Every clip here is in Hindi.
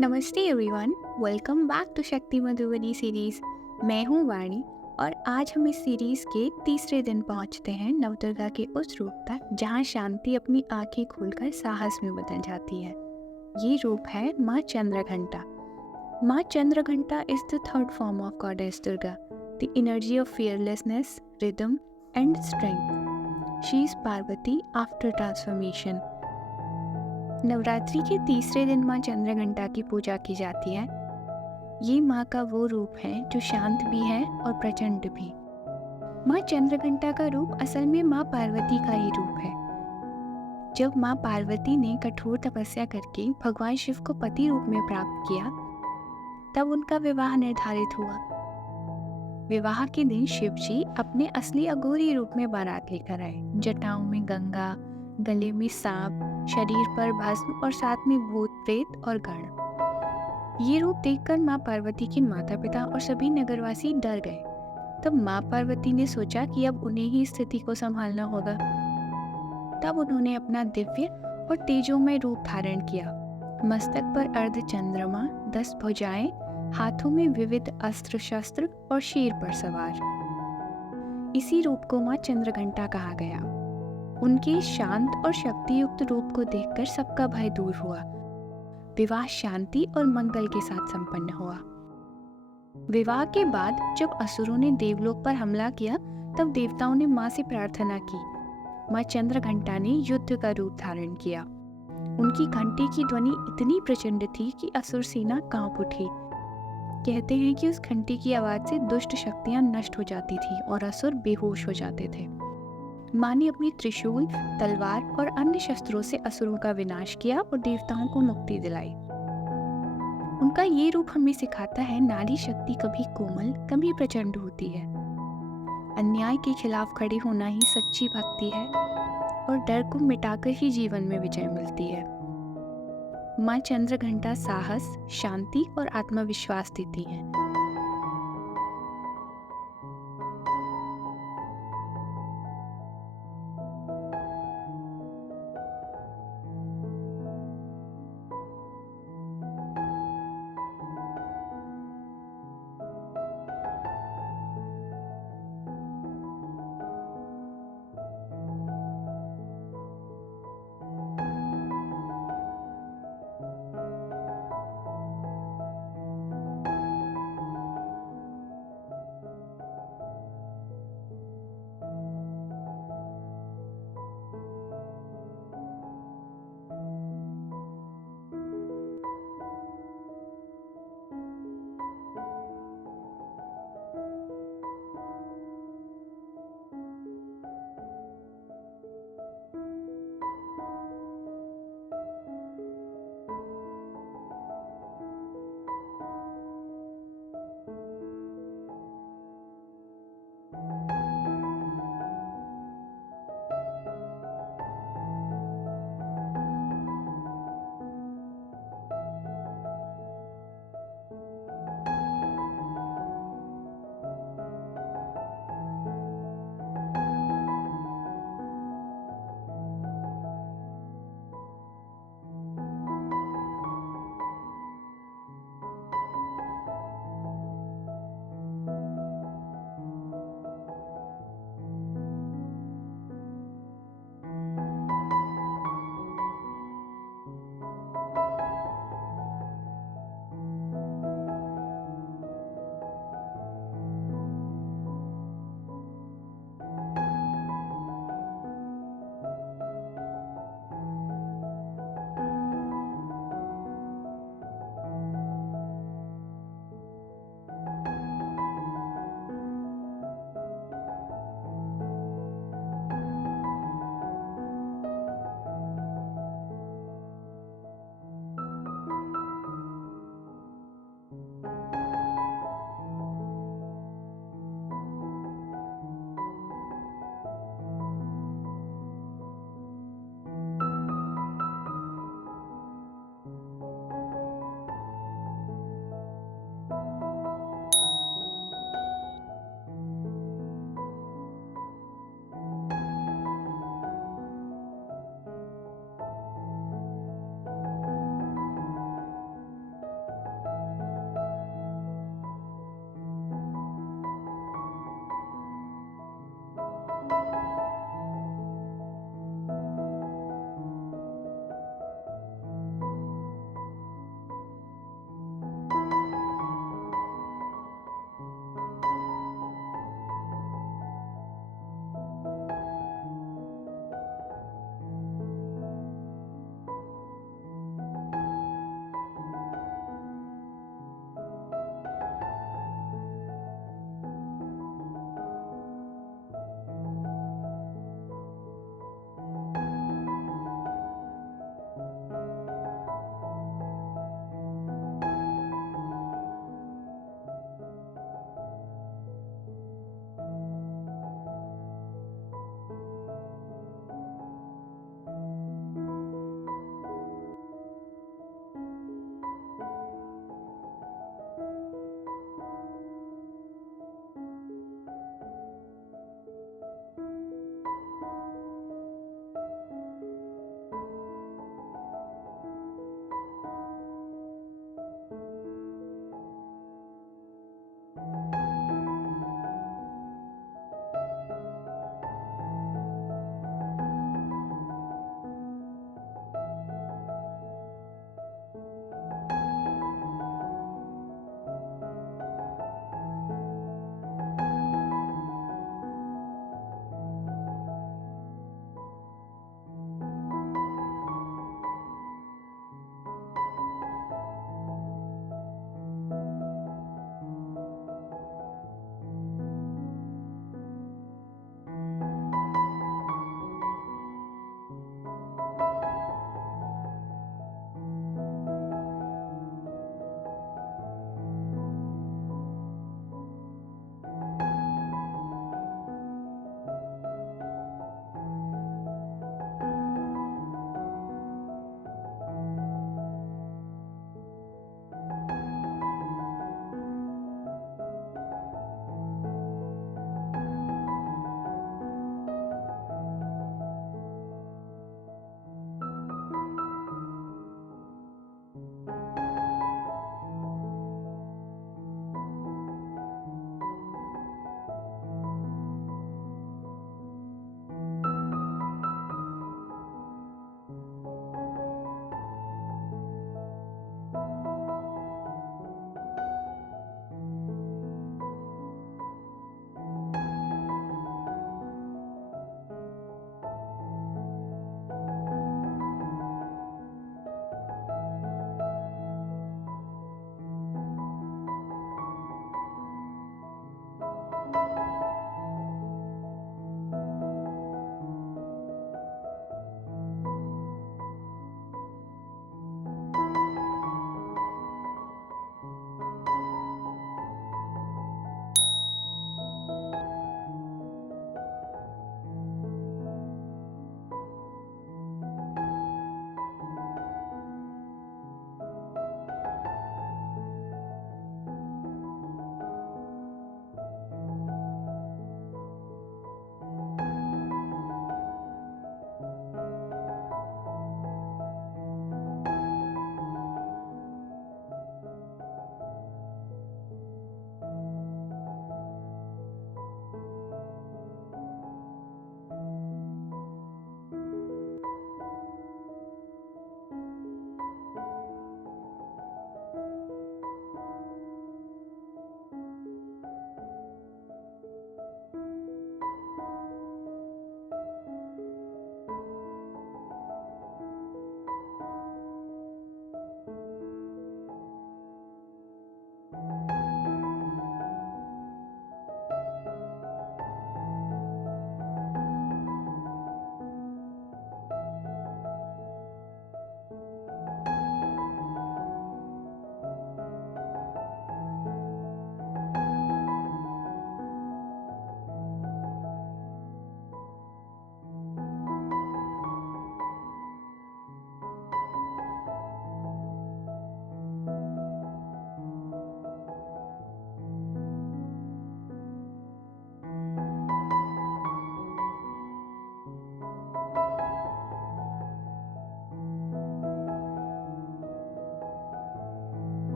नमस्ते एवरीवन, वेलकम बैक टू शक्ति मधुबनी सीरीज। मैं हूँ वाणी और आज हम इस सीरीज के तीसरे दिन पहुँचते हैं नवदुर्गा के उस रूप तक जहाँ शांति अपनी आंखें खोलकर साहस में बदल जाती है। ये रूप है माँ चंद्रघंटा। माँ Chandraghanta is the third form of goddess Durga, the energy of fearlessness, rhythm and strength. She is Parvati after transformation. Navratri के तीसरे दिन माँ चंद्रघंटा की पूजा की जाती है। ये माँ का वो रूप है जो शांत भी है और प्रचंड भी। माँ चंद्रघंटा का रूप असल में माँ पार्वती का ही रूप है। जब माँ पार्वती ने कठोर तपस्या करके भगवान शिव को पति रूप में प्राप्त किया, तब उनका विवाह निर्धारित हुआ। विवाह के दिन शिव जी अपने असली अघोरी रूप में बारात लेकर आए। जटाओं में गंगा, गले में सांप, शरीर पर भस्म और साथ में भूत प्रेत और गण। ये रूप देखकर माँ पार्वती के माता पिता और सभी नगरवासी डर गए। तब माँ पार्वती ने सोचा कि अब उन्हें ही स्थिति को संभालना होगा। तब उन्होंने अपना दिव्य और तेजोमय रूप धारण किया। मस्तक पर अर्ध चंद्रमा, 10 भुजाएं, हाथों में विविध अस्त्र शस्त्र और शेर पर सवार। इसी रूप को माँ चंद्रघंटा कहा गया। उनके शांत और शक्तियुक्त रूप को देखकर सबका भय दूर हुआ। विवाह शांति और मंगल के साथ संपन्न हुआ। विवाह के बाद जब असुरों ने देवलोक पर हमला किया, तब देवताओं ने माँ से प्रार्थना की। माँ चंद्रघंटा ने युद्ध का रूप धारण किया। उनकी घंटे की ध्वनि इतनी प्रचंड थी कि असुर सेना कांप उठी। कहते हैं कि उस घंटे की आवाज से दुष्ट शक्तियां नष्ट हो जाती थी और असुर बेहोश हो जाते थे। माँ ने अपनी त्रिशूल, तलवार और अन्य शस्त्रों से असुरों का विनाश किया और देवताओं को मुक्ति दिलाई। उनका ये रूप हमें सिखाता है नारी शक्ति कभी कोमल, कभी प्रचंड होती है। अन्याय के खिलाफ खड़े होना ही सच्ची भक्ति है और डर को मिटाकर ही जीवन में विजय मिलती है। माँ चंद्रघंटा साहस, शांति और आत्मविश्वास देती है।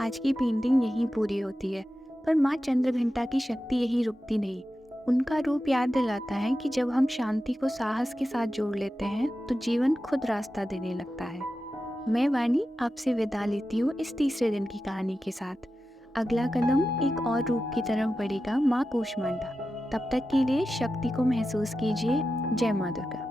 आज की पेंटिंग यहीं पूरी होती है, पर माँ चंद्रघंटा की शक्ति यहीं रुकती नहीं। उनका रूप याद दिलाता है कि जब हम शांति को साहस के साथ जोड़ लेते हैं तो जीवन खुद रास्ता देने लगता है। मैं वानी आपसे विदा लेती हूँ इस तीसरे दिन की कहानी के साथ। अगला कदम एक और रूप की तरफ बढ़ेगा, माँ कूष्मांडा। तब तक के लिए शक्ति को महसूस कीजिए। जय माँ दुर्गा।